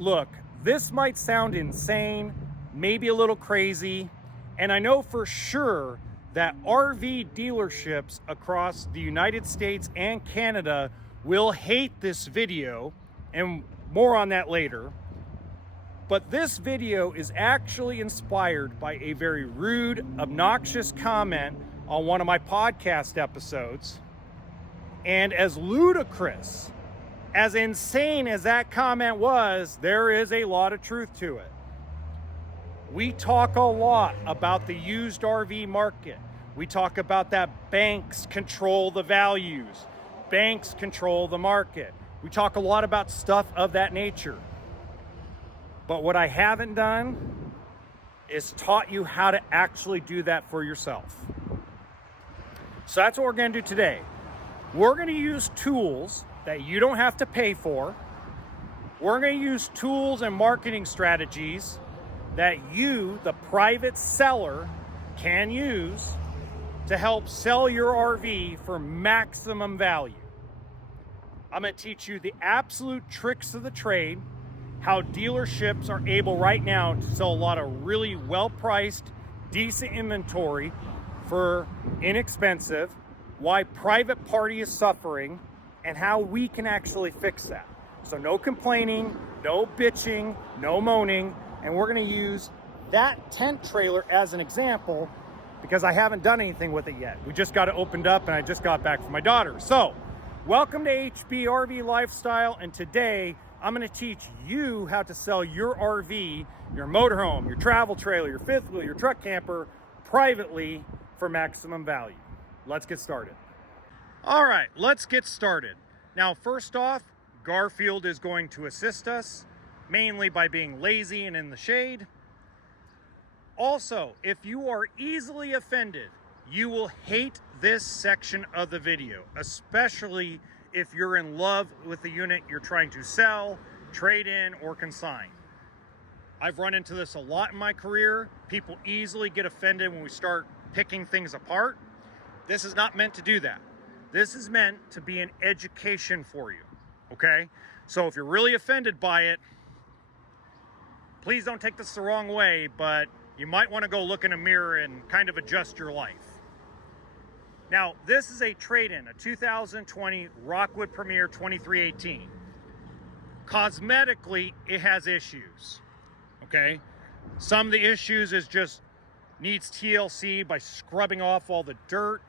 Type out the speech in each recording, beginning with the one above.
Look, this might sound insane, maybe a little crazy, and I know for sure that RV dealerships across the United States and Canada will hate this video, and more on that later. But this video is actually inspired by a very rude, obnoxious comment on one of my podcast episodes. And as ludicrous, as insane as that comment was, there is a lot of truth to it. We talk a lot about the used RV market. We talk about that banks control the values. Banks control the market. We talk a lot about stuff of that nature. But what I haven't done is taught you how to actually do that for yourself. So that's what we're going to do today. We're going to use tools that you don't have to pay for. We're going to use tools and marketing strategies that you, the private seller, can use to help sell your RV for maximum value. I'm going to teach you the absolute tricks of the trade, how dealerships are able right now to sell a lot of really well-priced, decent inventory for inexpensive, why private party is suffering, and how we can actually fix that. So no complaining, no bitching, no moaning, and we're gonna use that tent trailer as an example because I haven't done anything with it yet. We just got it opened up and I just got back from my daughter. So, welcome to HB RV Lifestyle, and today I'm gonna teach you how to sell your RV, your motorhome, your travel trailer, your fifth wheel, your truck camper privately for maximum value. Let's get started. All right, let's get started. Now, first off, Garfield is going to assist us, mainly by being lazy and in the shade. Also, if you are easily offended, you will hate this section of the video, especially if you're in love with the unit you're trying to sell, trade in, or consign. I've run into this a lot in my career. People easily get offended when we start picking things apart. This is not meant to do that. This is meant to be an education for you, okay? So if you're really offended by it, please don't take this the wrong way, but you might want to go look in a mirror and kind of adjust your life. Now, this is a trade-in, a 2020 Rockwood Premier 2318. Cosmetically, it has issues, okay? Some of the issues is just needs TLC by scrubbing off all the dirt.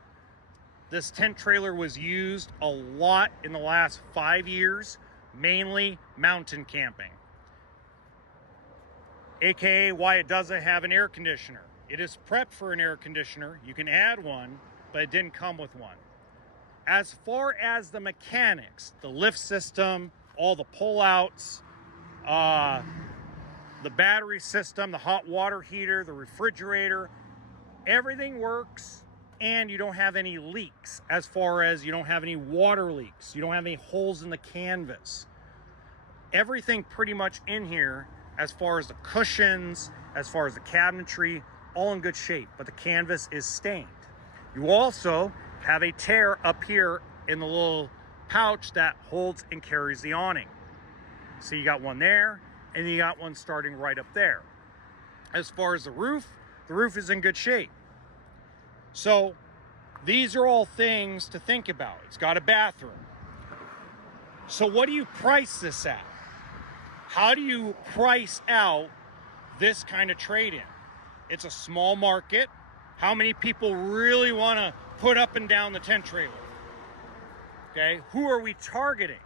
This tent trailer was used a lot in the last 5 years, mainly mountain camping. AKA why it doesn't have an air conditioner. It is prepped for an air conditioner. You can add one, but it didn't come with one. As far as the mechanics, the lift system, all the pullouts, the battery system, the hot water heater, the refrigerator, everything works. And you don't have any leaks, as far as you don't have any water leaks. You don't have any holes in the canvas. Everything pretty much in here, as far as the cushions, as far as the cabinetry, all in good shape, but the canvas is stained. You also have a tear up here in the little pouch that holds and carries the awning. So you got one there, and you got one starting right up there. As far as the roof is in good shape. So these are all things to think about. It's got a bathroom. So what do you price this at? How do you price out this kind of trade-in? It's a small market. How many people really want to put up and down the tent trailer? Okay, who are we targeting?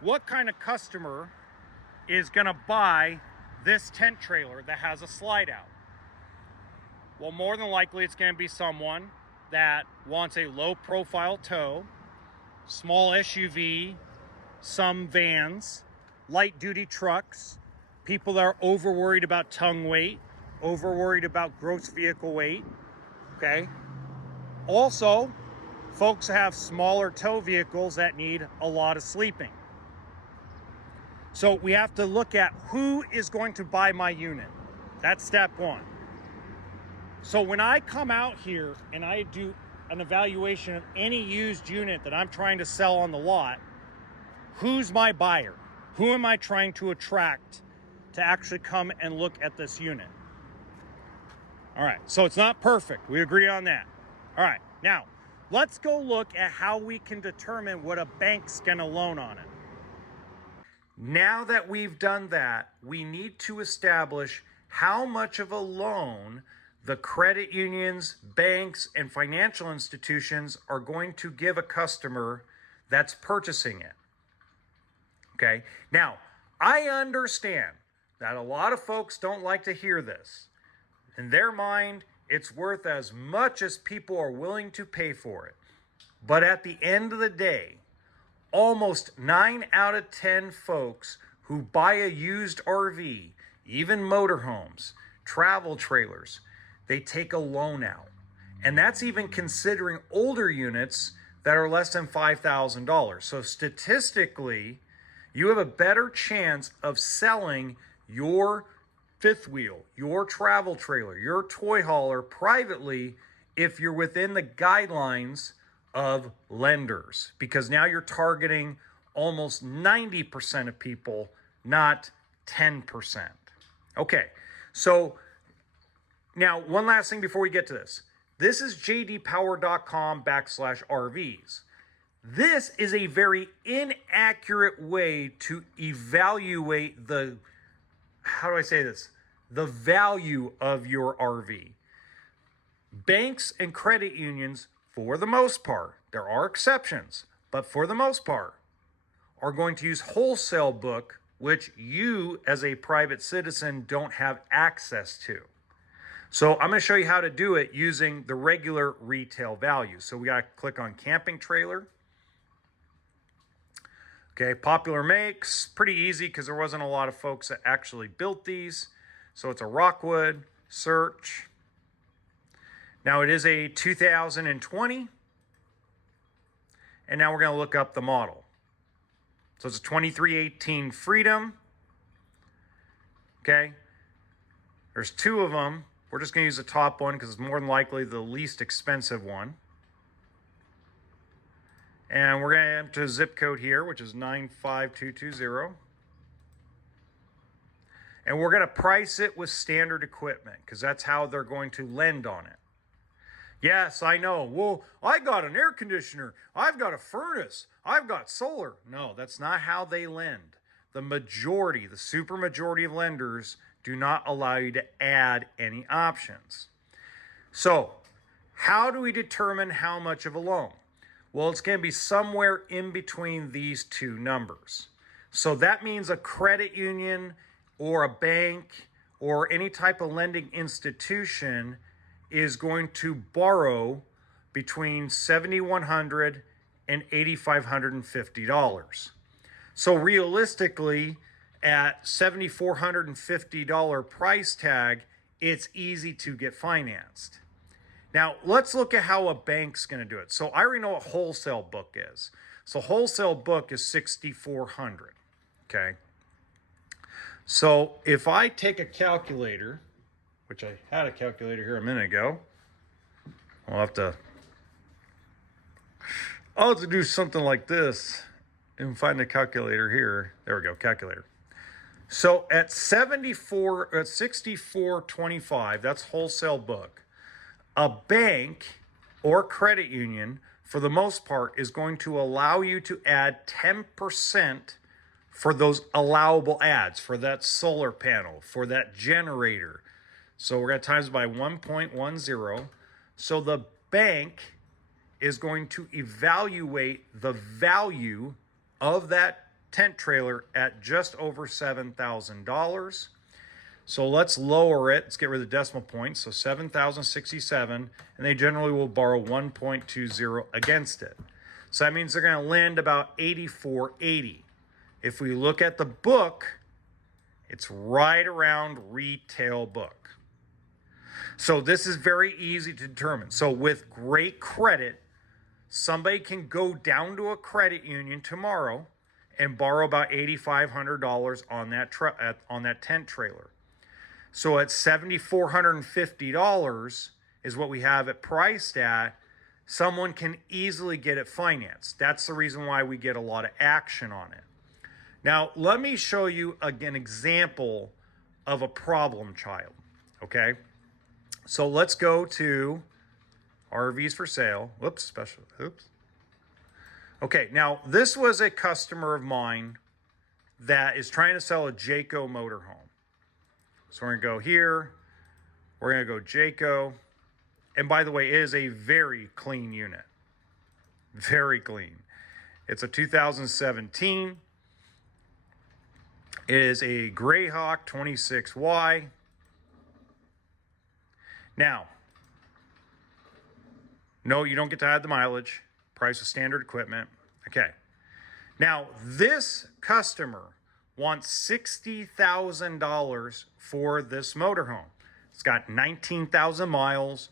What kind of customer is going to buy this tent trailer that has a slide out? Well, more than likely, it's going to be someone that wants a low profile tow, small SUV, some vans, light duty trucks, people that are over worried about tongue weight, over worried about gross vehicle weight, okay? Also, folks have smaller tow vehicles that need a lot of sleeping. So we have to look at who is going to buy my unit. That's step one. So when I come out here and I do an evaluation of any used unit that I'm trying to sell on the lot, who's my buyer? Who am I trying to attract to actually come and look at this unit? All right, so it's not perfect. We agree on that. All right, now let's go look at how we can determine what a bank's gonna loan on it. Now that we've done that, we need to establish how much of a loan the credit unions, banks, and financial institutions are going to give a customer that's purchasing it. Okay, now I understand that a lot of folks don't like to hear this. In their mind, it's worth as much as people are willing to pay for it. But at the end of the day, almost 9 out of 10 folks who buy a used RV, even motorhomes, travel trailers, they take a loan out. And that's even considering older units that are less than $5,000. So statistically, you have a better chance of selling your fifth wheel, your travel trailer, your toy hauler privately if you're within the guidelines of lenders, because now you're targeting almost 90% of people, not 10%. Okay, so now one last thing before we get to this. This is jdpower.com/RVs. This is a very inaccurate way to evaluate the, how do I say this? The value of your RV. Banks and credit unions, for the most part, there are exceptions, but for the most part, are going to use wholesale book, which you as a private citizen don't have access to. So I'm going to show you how to do it using the regular retail value. So we got to click on camping trailer. Okay, popular makes, pretty easy because there wasn't a lot of folks that actually built these. So it's a Rockwood, search. Now it is a 2020. And now we're going to look up the model. So it's a 2318 Freedom. Okay, there's two of them. We're just going to use the top one because it's more than likely the least expensive one. And we're going to enter a zip code here, which is 95220. And we're going to price it with standard equipment because that's how they're going to lend on it. Yes, I know. Well, I got an air conditioner. I've got a furnace. I've got solar. No, that's not how they lend. The majority, the super majority of lenders do not allow you to add any options. So, how do we determine how much of a loan? Well, it's going to be somewhere in between these two numbers. So that means a credit union or a bank or any type of lending institution is going to borrow between $7,100 and $8,550. So realistically, at $7,450 price tag, it's easy to get financed. Now, let's look at how a bank's going to do it. So I already know what wholesale book is. So wholesale book is $6,400, okay? So if I take a calculator, which I had a calculator here a minute ago, I'll have to do something like this and find a calculator here. There we go, calculator. So at 64.25, that's wholesale book. A bank or credit union, for the most part, is going to allow you to add 10% for those allowable ads, for that solar panel, for that generator. So we're going to times by 1.10. So the bank is going to evaluate the value of that tent trailer at just over $7,000. So let's lower it. Let's get rid of the decimal points. So 7,067, and they generally will borrow 1.20 against it. So that means they're going to lend about 84.80. If we look at the book, it's right around retail book. So this is very easy to determine. So with great credit, somebody can go down to a credit union tomorrow and borrow about $8,500 on that tent trailer. So at $7,450 is what we have it priced at. Someone can easily get it financed. That's the reason why we get a lot of action on it. Now, let me show you an example of a problem child, okay? So let's go to RVs for sale. Whoops, special, oops. Okay, now this was a customer of mine that is trying to sell a Jayco motorhome. So we're gonna go here, we're gonna go Jayco. And by the way, it is a very clean unit. Very clean. It's a 2017. It is a Greyhawk 26Y. Now, no, you don't get to add the mileage. Price of standard equipment. Okay. Now, this customer wants $60,000 for this motorhome. It's got 19,000 miles.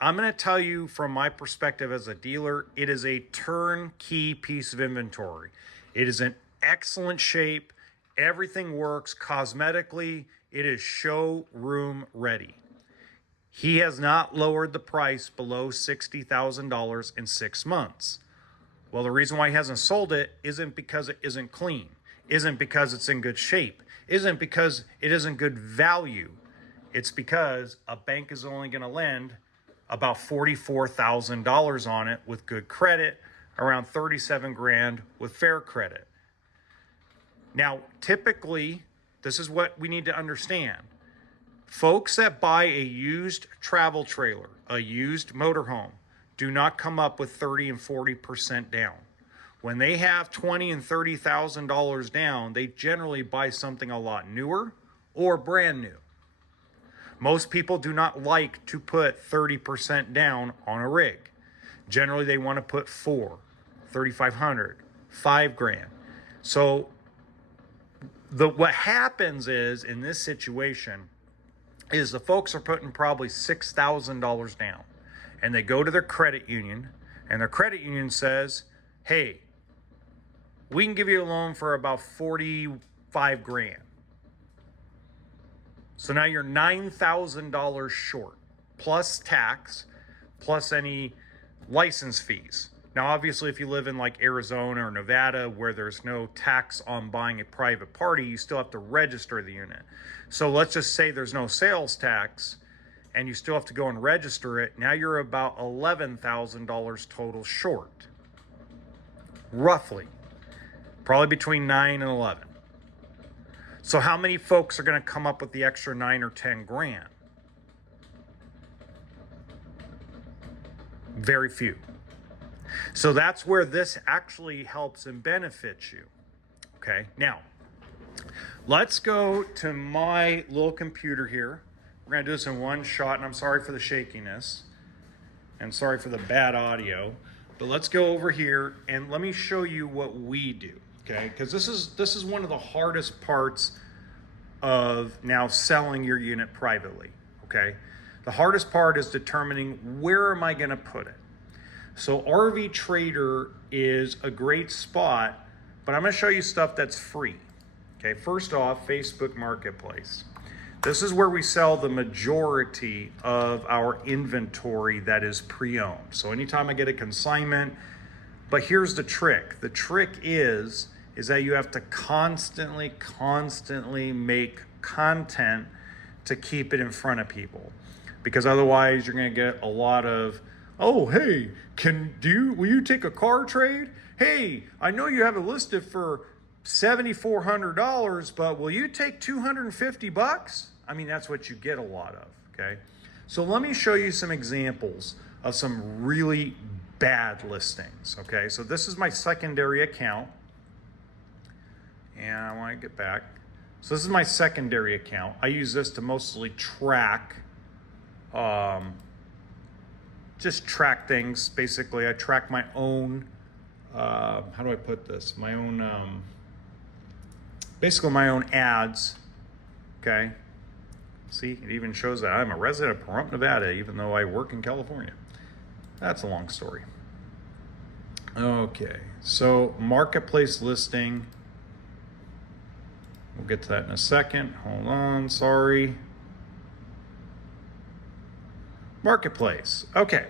I'm going to tell you from my perspective as a dealer, it is a turnkey piece of inventory. It is in excellent shape. Everything works cosmetically. It is showroom ready. He has not lowered the price below $60,000 in 6 months. Well, the reason why he hasn't sold it isn't because it isn't clean, isn't because it's in good shape, isn't because it isn't good value. It's because a bank is only going to lend about $44,000 on it with good credit, around 37 grand with fair credit. Now, typically, this is what we need to understand. Folks that buy a used travel trailer, a used motorhome, do not come up with 30 and 40% down. When they have $20,000 and $30,000 down, they generally buy something a lot newer or brand new. Most people do not like to put 30% down on a rig. Generally, they want to put $3,500, $5 grand. So what happens is, in this situation, is the folks are putting probably $6,000 down. And they go to their credit union, and their credit union says, hey, we can give you a loan for about 45 grand. So now you're $9,000 short, plus tax, plus any license fees. Now, obviously, if you live in like Arizona or Nevada, where there's no tax on buying a private party, you still have to register the unit. So let's just say there's no sales tax and you still have to go and register it. Now you're about $11,000 total short, roughly, probably between 9 and 11. So how many folks are going to come up with the extra 9 or 10 grand? Very few. So that's where this actually helps and benefits you. Okay, now let's go to my little computer here. We're going to do this in one shot, and I'm sorry for the shakiness and sorry for the bad audio, but let's go over here and let me show you what we do. Okay, because this is one of the hardest parts of now selling your unit privately. Okay, the hardest part is determining where am I going to put it. So RV Trader is a great spot, but I'm going to show you stuff that's free. Okay, first off, Facebook Marketplace. This is where we sell the majority of our inventory that is pre-owned. So anytime I get a consignment, but here's the trick. The trick is that you have to constantly make content to keep it in front of people. Because otherwise you're going to get a lot of, oh, hey, will you take a car trade? Hey, I know you have it listed for $7,400, but will you take $250? I mean, that's what you get a lot of, okay? So let me show you some examples of some really bad listings, okay? So this is my secondary account. And I want to get back. So this is my secondary account. I use this to mostly track, just track things. Basically, I track my own, how do I put this? My own, basically my own ads, okay? See, it even shows that I'm a resident of Pahrump, Nevada, even though I work in California. That's a long story. Okay, so marketplace listing. We'll get to that in a second. Hold on, sorry. Marketplace, okay.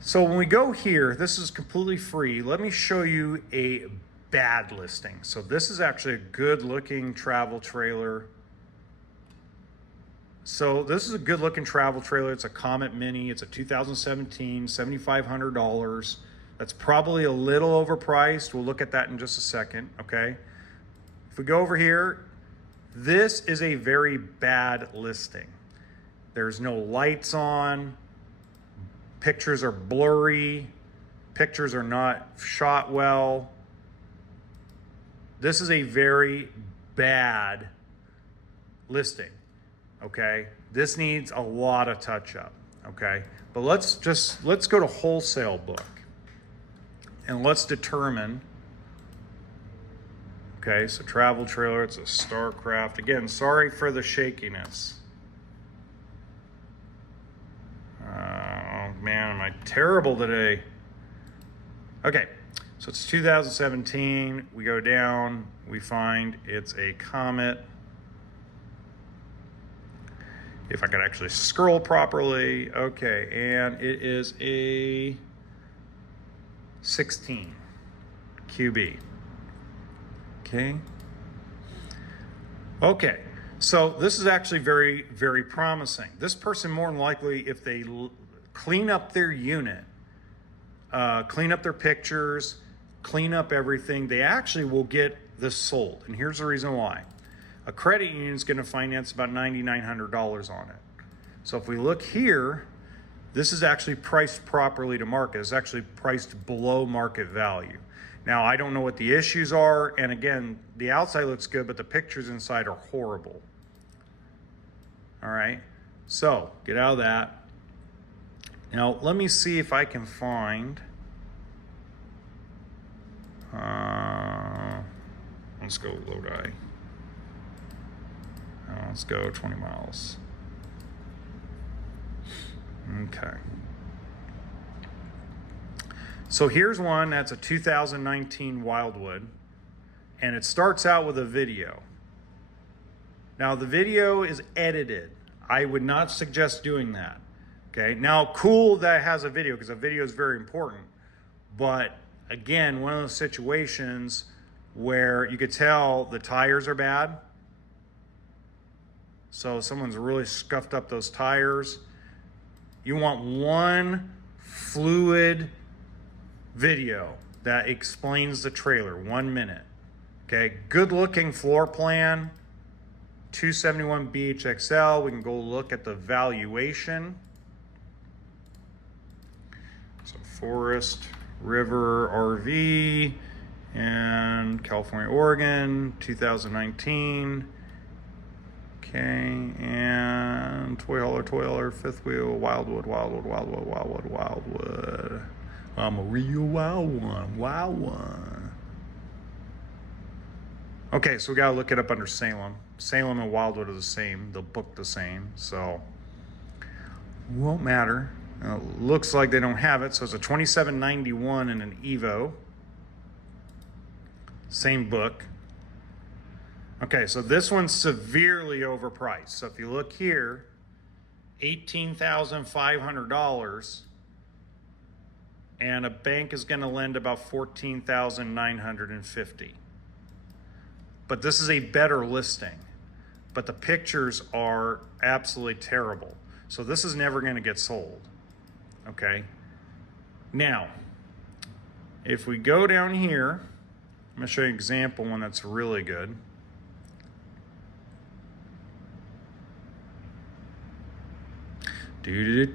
So when we go here, this is completely free. Let me show you a bad listing. So this is actually a good looking travel trailer. So this is a good looking travel trailer. It's a Comet Mini. It's a 2017, $7,500. That's probably a little overpriced. We'll look at that in just a second, okay? If we go over here, this is a very bad listing. There's no lights on. Pictures are blurry. Pictures are not shot well. This is a very bad listing, okay? This needs a lot of touch up, okay? But let's go to Wholesale Book and let's determine, okay, so travel trailer, it's a Starcraft. Again, sorry for the shakiness. Oh man, am I terrible today? Okay, so it's 2017. We go down, we find it's a Comet. If I could actually scroll properly. Okay, and it is a 16 QB. Okay. Okay, so this is actually very, very promising. This person, more than likely, if they clean up their unit, clean up their pictures, clean up everything, they actually will get this sold. And here's the reason why. A credit union is going to finance about $9,900 on it. So if we look here, this is actually priced properly to market. It's actually priced below market value. Now, I don't know what the issues are. And again, the outside looks good, but the pictures inside are horrible. All right, so get out of that. Now, let me see if I can find, let's go Lodi. Let's go 20 miles. Okay. So here's one that's a 2019 Wildwood, and it starts out with a video. Now the video is edited. I would not suggest doing that. Okay, now cool that it has a video because a video is very important. But again, one of those situations where you could tell the tires are bad. So someone's really scuffed up those tires. You want one fluid video that explains the trailer, 1 minute. Okay, good looking floor plan, 271 BHXL. We can go look at the valuation. So Forest River RV and California, Oregon, 2019. Okay, and toy hauler, fifth wheel, Wildwood. I'm a real wild one. Okay, so we gotta look it up under Salem. Salem and Wildwood are the same. They'll book the same, so won't matter. Looks like they don't have it, so it's a 2791 and an Evo. Same book. Okay, so this one's severely overpriced. So if you look here, $18,500, and a bank is gonna lend about $14,950. But this is a better listing, but the pictures are absolutely terrible. So this is never gonna get sold, okay? Now, if we go down here, I'm gonna show you an example one that's really good. Do.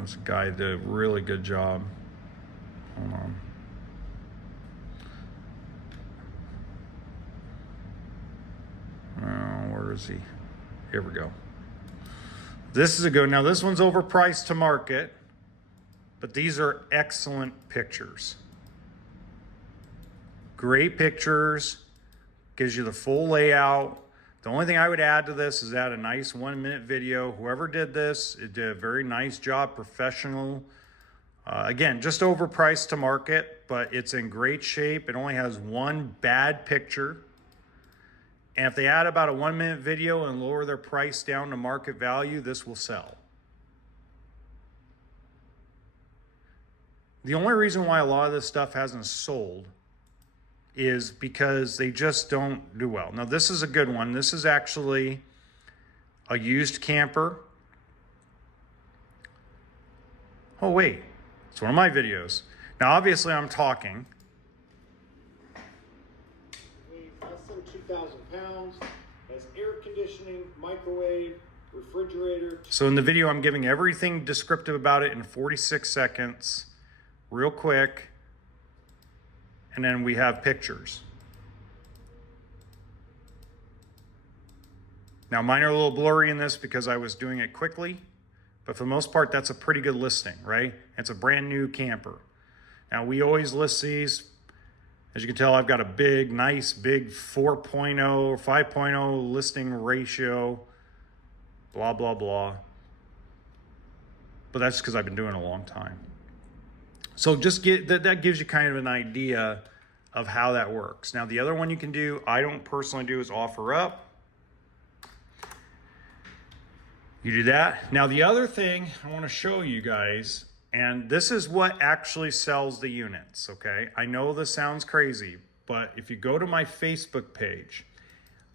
This guy did a really good job. Hold on. Where is he? Here we go. This is a good. Now this one's overpriced to market, but these are excellent pictures. Great pictures, gives you the full layout. The only thing I would add to this is add a nice 1 minute video. Whoever did this, it did a very nice job, professional. Again, just overpriced to market, but it's in great shape. It only has one bad picture. And if they add about a 1-minute video and lower their price down to market value, this will sell. The only reason why a lot of this stuff hasn't sold is because they just don't do well. Now, this is a good one. This is actually a used camper. Oh, wait. It's one of my videos. Now, obviously, I'm talking. Weighs less than 2,000 pounds, has air conditioning, microwave, refrigerator. So in the video, I'm giving everything descriptive about it in 46 seconds, real quick. And then we have pictures. Now, mine are a little blurry in this because I was doing it quickly, but for the most part, that's a pretty good listing, right? It's a brand new camper. Now, we always list these. As you can tell, I've got a big, nice, big 4.0 or 5.0 listing ratio, blah, blah, blah. But that's because I've been doing it a long time. So just that gives you kind of an idea of how that works. Now, the other one you can do, I don't personally do, is OfferUp. You do that. Now, the other thing I want to show you guys, and this is what actually sells the units, okay? I know this sounds crazy, but if you go to my Facebook page,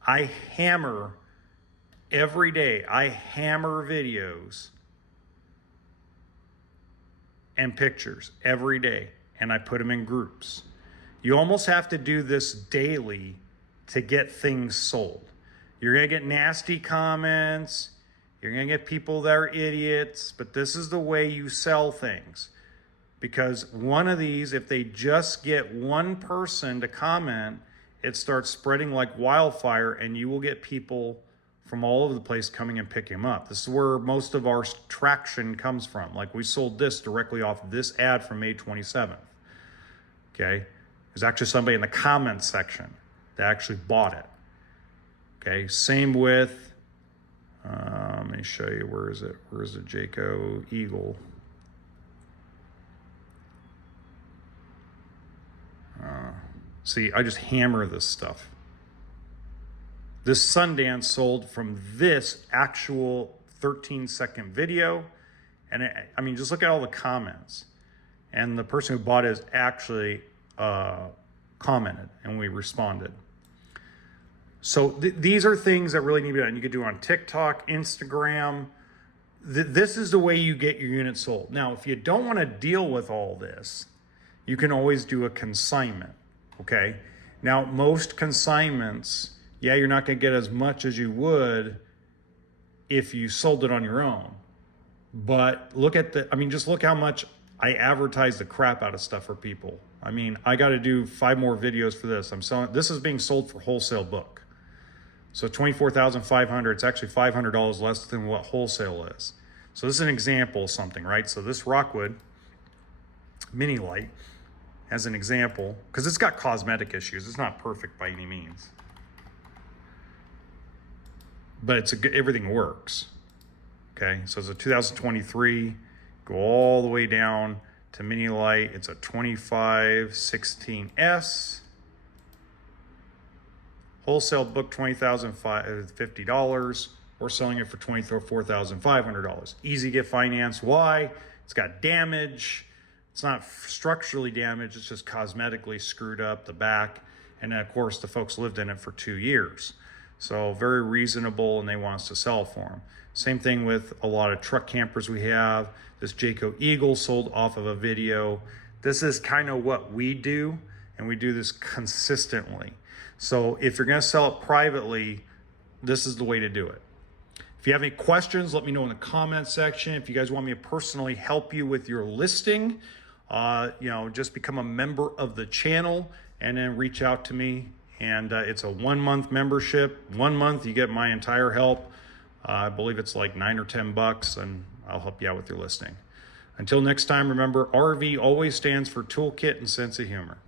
I hammer every day. I hammer videos and pictures every day, and I put them in groups. You almost have to do this daily to get things sold. You're gonna get nasty comments, you're gonna get people that are idiots, but this is the way you sell things. Because one of these, if they just get one person to comment, it starts spreading like wildfire, and you will get people from all over the place coming and picking them up. This is where most of our traction comes from. Like, we sold this directly off this ad from May 27th. Okay, there's actually somebody in the comments section that actually bought it. Okay, same with, let me show you, where is it? Where's the Jayco Eagle? See, I just hammer this stuff. This Sundance sold from this actual 13-second video. And I mean, just look at all the comments. And the person who bought it is actually commented, and we responded. So these are things that really need to be done. You could do it on TikTok, Instagram. This is the way you get your unit sold. Now, if you don't want to deal with all this, you can always do a consignment, okay? Now, most consignments, yeah, you're not going to get as much as you would if you sold it on your own. But look at just look how much I advertise the crap out of stuff for people. I mean, I got to do 5 more videos for this. This is being sold for wholesale book. So $24,500, it's actually $500 less than what wholesale is. So this is an example of something, right? So this Rockwood Mini Light, as an example, because it's got cosmetic issues. It's not perfect by any means. But everything works. Okay, so it's a 2023, go all the way down to Mini Light. It's a 2516S. Wholesale book $20,050. We're selling it for $24,500. Easy to get financed. Why? It's got damage. It's not structurally damaged. It's just cosmetically screwed up the back. And then, of course, the folks lived in it for 2 years. So very reasonable, and they want us to sell for them. Same thing with a lot of truck campers we have. This Jayco Eagle sold off of a video. This is kind of what we do, and we do this consistently. So if you're going to sell it privately, this is the way to do it. If you have any questions, let me know in the comment section. If you guys want me to personally help you with your listing, just become a member of the channel and then reach out to me. And it's a 1-month membership. 1 month, you get my entire help. I believe it's like $9 or $10, and I'll help you out with your listing. Until next time, remember, RV always stands for toolkit and sense of humor.